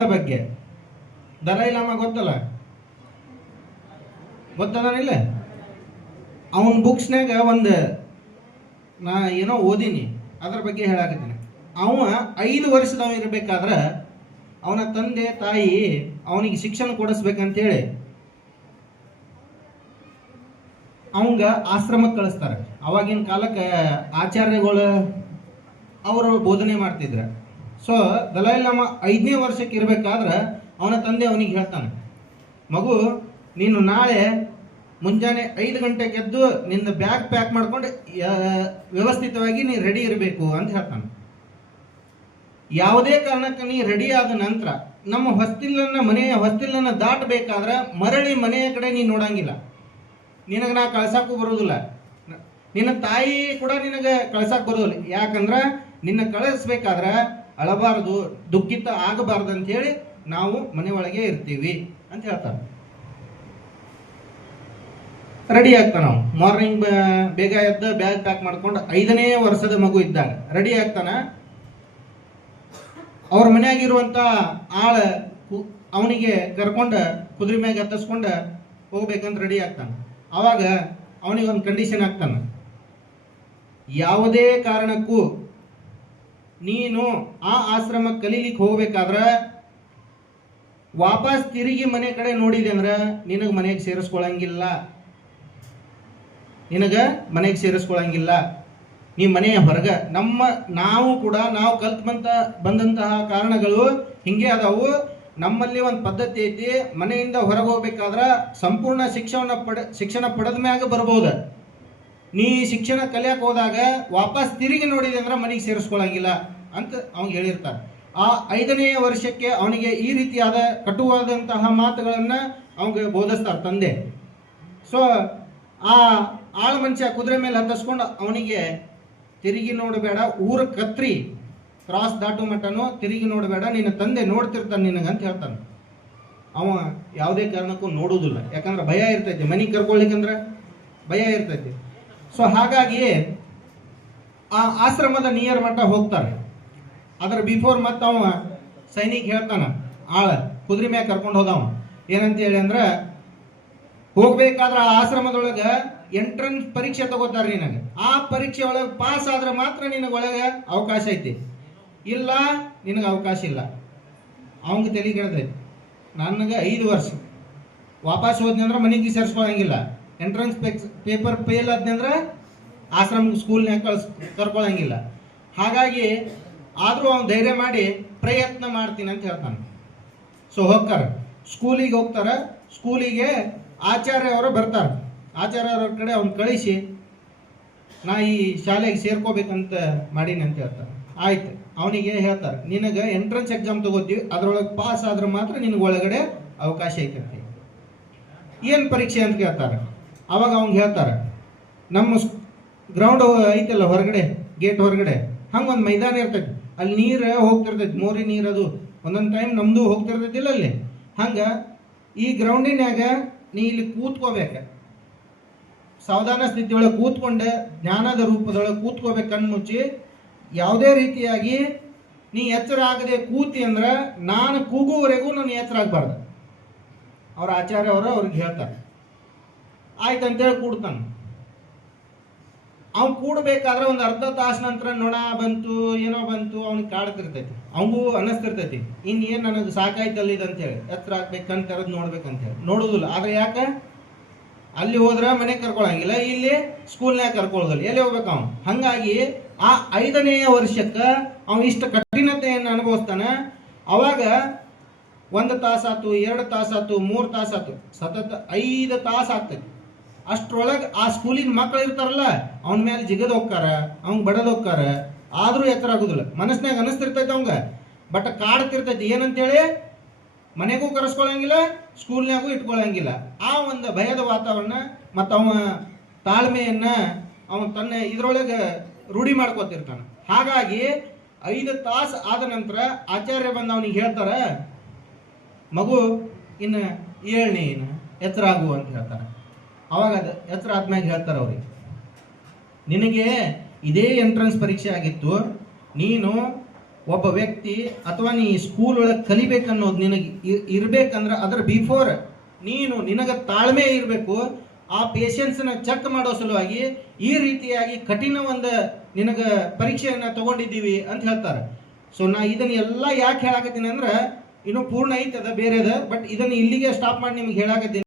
ಬಗ್ಗೆ ದಲೈ ಲಾಮಾ ಗೊತ್ತಲ್ಲ, ಗೊತ್ತದಾನಿಲ್ಲ. ಅವನ ಬುಕ್ಸ್ನಾಗ ಒಂದು ನಾ ಏನೋ ಓದಿನಿ, ಅದ್ರ ಬಗ್ಗೆ ಹೇಳಾಕತ್ತೀನಿ. ಅವ 5 ವರ್ಷದವ ಇರಬೇಕಾದ್ರೆ ಅವನ ತಂದೆ ತಾಯಿ ಅವನಿಗೆ ಶಿಕ್ಷಣ ಕೊಡಿಸ್ಬೇಕಂತೇಳಿ ಅವಂಗ ಆಶ್ರಮಕ್ಕೆ ಕಳಿಸ್ತಾರೆ. ಅವಾಗಿನ ಕಾಲಕ್ಕೆ ಆಚಾರ್ಯಗಳು ಅವರು ಬೋಧನೆ ಮಾಡ್ತಿದ್ರ. ಸೊ ದಲೈ ಲಾಮಾ 5ನೇ ವರ್ಷಕ್ಕೆ ಇರಬೇಕಾದ್ರೆ ಅವನ ತಂದೆ ಅವನಿಗೆ ಹೇಳ್ತಾನೆ, ಮಗು ನೀನು ನಾಳೆ ಮುಂಜಾನೆ 5 ಗಂಟೆಗೆ ಎದ್ದು ನಿನ್ನ ಬ್ಯಾಗ್ ಪ್ಯಾಕ್ ಮಾಡ್ಕೊಂಡು ವ್ಯವಸ್ಥಿತವಾಗಿ ನೀ ರೆಡಿ ಇರಬೇಕು ಅಂತ ಹೇಳ್ತಾನೆ. ಯಾವುದೇ ಕಾರಣಕ್ಕೆ ನೀ ರೆಡಿ ಆದ ನಂತರ ನಮ್ಮ ಮನೆಯ ಹೊಸ್ತಿಲನ್ನು ದಾಟಬೇಕಾದ್ರೆ ಮರಳಿ ಮನೆಯ ಕಡೆ ನೀನು ನೋಡಂಗಿಲ್ಲ. ನಿನಗೆ ನಾ ಕಳ್ಸಕ್ಕೂ ಬರೋದಿಲ್ಲ, ನಿನ್ನ ತಾಯಿ ಕೂಡ ನಿನಗೆ ಕಳ್ಸಕ್ಕೆ ಬರೋದಿಲ್ಲ. ಯಾಕಂದ್ರೆ ನಿನ್ನ ಕಳಿಸ್ಬೇಕಾದ್ರೆ ಅಳಬಾರದು, ದುಃಖಿತ ಆಗಬಾರ್ದು ಅಂತ ಹೇಳಿ ನಾವು ಮನೆ ಒಳಗೆ ಇರ್ತೀವಿ ಅಂತ ಹೇಳ್ತಾರೆ. ರೆಡಿ ಆಗ್ತಾನ ನಾವು. ಮಾರ್ನಿಂಗ್ ಬೇಗ ಎದ್ದು ಬ್ಯಾಗ್ ಪ್ಯಾಕ್ ಮಾಡ್ಕೊಂಡು 5ನೇ ವರ್ಷದ ಮಗು ಇದ್ದಾಗ ರೆಡಿ ಆಗ್ತಾನ. ಅವ್ರ ಮನೆಯಾಗಿರುವಂತ ಆಳ ಅವನಿಗೆ ಕರ್ಕೊಂಡು ಕುದುರೆ ಮ್ಯಾಗ ಹತ್ತಿಸ್ಕೊಂಡು ಹೋಗ್ಬೇಕಂತ ರೆಡಿ ಆಗ್ತಾನ. ಅವಾಗ ಅವನಿಗೆ ಒಂದು ಕಂಡೀಷನ್ ಆಗ್ತಾನ, ಯಾವುದೇ ಕಾರಣಕ್ಕೂ ನೀನು ಆ ಆಶ್ರಮಕ್ಕೆ ಕಲೀಲಿಕ್ಕೆ ಹೋಗ್ಬೇಕಾದ್ರೆ ವಾಪಸ್ ತಿರುಗಿ ಮನೆ ಕಡೆ ನೋಡಿದೆ ಅಂದ್ರೆ ನಿನಗೆ ಮನೆಗೆ ಸೇರಿಸ್ಕೊಳಂಗಿಲ್ಲ. ನೀ ಮನೆಯ ಹೊರಗ. ನಾವು ಬಂದಂತಹ ಕಾರಣಗಳು ಹಿಂಗೆ ಅದಾವು. ನಮ್ಮಲ್ಲಿ ಒಂದು ಪದ್ಧತಿ ಐತಿ, ಮನೆಯಿಂದ ಹೊರಗೆ ಹೋಗ್ಬೇಕಾದ್ರೆ ಸಂಪೂರ್ಣ ಶಿಕ್ಷಣ ಪಡೆದ ಮ್ಯಾಗ ಬರ್ಬೋದು. ನೀ ಶಿಕ್ಷಣ ಕಲಿಯಕ್ಕೆ ಹೋದಾಗ ವಾಪಸ್ ತಿರುಗಿ ನೋಡಿದೆ ಅಂದ್ರೆ ಮನೆಗೆ ಸೇರಿಸ್ಕೊಳಂಗಿಲ್ಲ ಅಂತ ಅವ್ನಿಗೆ ಹೇಳಿರ್ತಾರೆ. ಆ 5ನೇ ವರ್ಷಕ್ಕೆ ಅವನಿಗೆ ಈ ರೀತಿಯಾದ ಕಟುವಾದಂತಹ ಮಾತುಗಳನ್ನು ಅವನಿಗೆ ಬೋಧಿಸ್ತಾರೆ ತಂದೆ. ಸೊ ಆ ಆಳ ಮನುಷ್ಯ ಕುದುರೆ ಮೇಲೆ ಹತ್ತಿಸ್ಕೊಂಡು ಅವನಿಗೆ ತಿರುಗಿ ನೋಡಬೇಡ, ಊರ ಕತ್ರಿ ಕ್ರಾಸ್ ದಾಟು ಮಟ್ಟನು ತಿರುಗಿ ನೋಡಬೇಡ, ನಿನ್ನ ತಂದೆ ನೋಡ್ತಿರ್ತಾನೆ ನಿನಗಂತ ಹೇಳ್ತಾನೆ. ಅವ ಯಾವುದೇ ಕಾರಣಕ್ಕೂ ನೋಡುವುದಿಲ್ಲ, ಯಾಕಂದ್ರೆ ಭಯ ಇರ್ತೈತಿ. ಮನೆಗೆ ಕರ್ಕೊಳ್ಳಿಕ್ಕಂದ್ರೆ ಭಯ ಇರ್ತೈತಿ. ಸೊ ಹಾಗಾಗಿ ಆ ಆಶ್ರಮದ ನಿಯರ್ ಮಟ್ಟ ಹೋಗ್ತಾರೆ. ಅದರ ಬಿಫೋರ್ ಮತ್ತೆ ಅವ ಸೈನಿಕ ಹೇಳ್ತಾನ, ಆಳ ಕುದುರೆ ಮ್ಯಾಗ ಕರ್ಕೊಂಡು ಹೋದವ ಏನಂತ ಹೇಳಿ ಅಂದ್ರೆ, ಹೋಗ್ಬೇಕಾದ್ರೆ ಆ ಆಶ್ರಮದೊಳಗೆ ಎಂಟ್ರೆನ್ಸ್ ಪರೀಕ್ಷೆ ತಗೋತಾರೆ ನಿನಗೆ. ಆ ಪರೀಕ್ಷೆ ಒಳಗೆ ಪಾಸ್ ಆದ್ರೆ ಮಾತ್ರ ನಿನಗೆ ಒಳಗೆ ಅವಕಾಶ ಐತಿ, ಇಲ್ಲ ನಿನಗೆ ಅವಕಾಶ ಇಲ್ಲ. ಅವಂಗೆ ತಲೆ ಕೆಡದೈತಿ, ನನಗೆ 5 ವರ್ಷ ವಾಪಸ್ ಹೋದ್ನಿ ಅಂದ್ರೆ ಮನೆಗೆ ಸೇರಿಸ್ಕೊಳಂಗಿಲ್ಲ, ಎಂಟ್ರೆನ್ಸ್ ಪೇಪರ್ ಫೇಲ್ ಆದ್ನಂದ್ರೆ ಆಶ್ರಮ ಸ್ಕೂಲ್ನಾಗ ಕರ್ಕೊಳಂಗಿಲ್ಲ. ಹಾಗಾಗಿ ಆದರೂ ಅವ್ನು ಧೈರ್ಯ ಮಾಡಿ ಪ್ರಯತ್ನ ಮಾಡ್ತೀನಿ ಅಂತ ಹೇಳ್ತಾನೆ. ಸೊ ಹೋಗ್ತಾರೆ, ಸ್ಕೂಲಿಗೆ ಹೋಗ್ತಾರೆ. ಸ್ಕೂಲಿಗೆ ಆಚಾರ್ಯವರು ಬರ್ತಾರೆ. ಆಚಾರ್ಯವ್ರ ಕಡೆ ಅವ್ನು ಕಳಿಸಿ, ನಾ ಈ ಶಾಲೆಗೆ ಸೇರ್ಕೋಬೇಕಂತ ಮಾಡೀನಿ ಅಂತ ಹೇಳ್ತಾರೆ. ಆಯ್ತು, ಅವನಿಗೆ ಹೇಳ್ತಾರೆ, ನಿನಗೆ ಎಂಟ್ರೆನ್ಸ್ ಎಕ್ಸಾಮ್ ತಗೋತೀವಿ, ಅದರೊಳಗೆ ಪಾಸ್ ಆದ್ರೆ ಮಾತ್ರ ನಿನಗೆ ಒಳಗಡೆ ಅವಕಾಶ ಐತಂತೆ. ಏನು ಪರೀಕ್ಷೆ ಅಂತ ಕೇಳ್ತಾರೆ. ಅವಾಗ ಅವ್ನಿಗೆ ಹೇಳ್ತಾರೆ, ನಮ್ಮ ಗ್ರೌಂಡ್ ಐತಲ್ಲ ಹೊರಗಡೆ, ಗೇಟ್ ಹೊರಗಡೆ ಹಂಗೊಂದು ಮೈದಾನ ಇರ್ತೈತಿ, ಅಲ್ಲಿ ನೀರು ಹೋಗ್ತಿರ್ತೈತಿ, ಮೋರಿ ನೀರು. ಅದು ಒಂದೊಂದು ಟೈಮ್ ನಮ್ಮದು ಹೋಗ್ತಿರ್ತೈತಿಲ್ಲ ಅಲ್ಲಿ. ಹಂಗೆ ಈ ಗ್ರೌಂಡಿನ್ಯಾಗ ನೀ ಇಲ್ಲಿ ಕೂತ್ಕೋಬೇಕು, ಸಾವಧಾನ ಸ್ಥಿತಿಯೊಳಗೆ ಕೂತ್ಕೊಂಡೆ ಜ್ಞಾನದ ರೂಪದೊಳಗೆ ಕೂತ್ಕೋಬೇಕು, ಕಣ್ಣು ಮುಚ್ಚಿ. ಯಾವುದೇ ರೀತಿಯಾಗಿ ನೀ ಎಚ್ಚರ ಆಗದೆ ಕೂತಿ ಅಂದ್ರೆ ನಾನು ಕೂಗುವವರೆಗೂ ನಾನು ಎಚ್ಚರ ಆಗಬಾರ್ದು. ಅವ್ರ ಆಚಾರ್ಯ ಅವರು ಅವ್ರಿಗೆ ಹೇಳ್ತಾರೆ. ಆಯ್ತು ಅಂತೇಳಿ ಕೂಡ್ತಾನೆ. ಅವ್ನು ಕೂಡಬೇಕಾದ್ರೆ ಒಂದು ಅರ್ಧ ತಾಸು ನಂತರ ನೊಣ ಬಂತು, ಏನೋ ಬಂತು, ಅವ್ನಿಗೆ ಕಾಡ್ತಿರ್ತೈತಿ. ಅವನಿಗೂ ಅನ್ನಿಸ್ತಿರ್ತೈತಿ, ಇನ್ನೇನು ನನಗೆ ಸಾಕಾಯ್ತಲ್ಲ ಇದಂತೇಳಿ, ಎತ್ತರ ಆಗ್ಬೇಕಂತ ತೆರೆದು ನೋಡ್ಬೇಕಂತೇಳಿ. ನೋಡೋದಿಲ್ಲ. ಆದರೆ ಯಾಕೆ ಅಲ್ಲಿ ಹೋದ್ರೆ ಮನೆಗೆ ಕರ್ಕೊಳಂಗಿಲ್ಲ, ಇಲ್ಲಿ ಸ್ಕೂಲ್ನಾಗ ಕರ್ಕೊಳ್ಳೋದಿಲ್ಲ, ಎಲ್ಲಿ ಹೋಗ್ಬೇಕು ಅವ್ನು. ಹಾಗಾಗಿ ಆ 5ನೇ ವರ್ಷಕ್ಕೆ ಅವ್ನು ಇಷ್ಟು ಕಠಿಣತೆಯನ್ನು ಅನುಭವಿಸ್ತಾನೆ. ಅವಾಗ 1 ತಾಸಾತು, 2 ತಾಸಾತು, 3 ತಾಸಾತು, ಸತತ 5 ತಾಸು ಆಗ್ತೈತಿ. ಅಷ್ಟ್ರೊಳಗೆ ಆ ಸ್ಕೂಲಿನ ಮಕ್ಕಳು ಇರ್ತಾರಲ್ಲ, ಅವನ ಮೇಲೆ ಜಿಗದ್ ಹೋಗ್ತಾರ, ಅವ್ನ್ ಬಡದ್ ಹೋಗ್ತಾರ. ಆದ್ರೂ ಎತ್ತರ ಆಗುದಿಲ್ಲ. ಮನಸ್ನಾಗ ಅನಿಸ್ತಿರ್ತೈತಿ ಅವಂಗ, ಬಟ್ ಕಾಡ್ತಿರ್ತೈತಿ. ಏನಂತೇಳಿ ಮನೆಗೂ ಕರೆಸ್ಕೊಳಂಗಿಲ್ಲ, ಸ್ಕೂಲ್ನಾಗೂ ಇಟ್ಕೊಳಂಗಿಲ್ಲ. ಆ ಒಂದು ಭಯದ ವಾತಾವರಣ ಮತ್ತು ಅವ ತಾಳ್ಮೆಯನ್ನ ಅವನು ತನ್ನ ಇದ್ರೊಳಗೆ ರೂಢಿ ಮಾಡ್ಕೊತಿರ್ತಾನೆ. ಹಾಗಾಗಿ 5 ತಾಸು ಆದ ನಂತರ ಆಚಾರ್ಯ ಬಂದು ಅವನಿಗೆ ಹೇಳ್ತಾರ, ಮಗು ಇನ್ನು ಏಳ್ನೇ ಇನ್ನು ಎತ್ತರ ಆಗು ಅಂತ ಹೇಳ್ತಾರೆ. ಅವಾಗ ಅದು ಎತ್ತರ ಆದ್ಮ್ಯಾಗ ಹೇಳ್ತಾರೆ ಅವ್ರಿಗೆ, ನಿನಗೆ ಇದೇ ಎಂಟ್ರೆನ್ಸ್ ಪರೀಕ್ಷೆ ಆಗಿತ್ತು, ನೀನು ಒಬ್ಬ ವ್ಯಕ್ತಿ ಅಥವಾ ನೀ ಸ್ಕೂಲ್ ಒಳಗೆ ಕಲಿಬೇಕನ್ನೋದು ನಿನಗೆ ಇರ್ಬೇಕಂದ್ರೆ ಅದರ ಬಿಫೋರ್ ನಿನಗೆ ತಾಳ್ಮೆ ಇರಬೇಕು. ಆ ಪೇಷನ್ಸ್ನ ಚೆಕ್ ಮಾಡೋ ಸಲುವಾಗಿ ಈ ರೀತಿಯಾಗಿ ಕಠಿಣ ಒಂದು ನಿನಗೆ ಪರೀಕ್ಷೆಯನ್ನು ತಗೊಂಡಿದ್ದೀವಿ ಅಂತ ಹೇಳ್ತಾರೆ. ಸೊ ನಾ ಇದನ್ನ ಎಲ್ಲ ಯಾಕೆ ಹೇಳಾಕತ್ತೀನಿ ಅಂದ್ರೆ ಇನ್ನೂ ಪೂರ್ಣ ಐತದ ಬೇರೆದ, ಬಟ್ ಇದನ್ನು ಇಲ್ಲಿಗೆ ಸ್ಟಾಪ್ ಮಾಡಿ ನಿಮ್ಗೆ ಹೇಳಾಕತ್ತೀನಿ.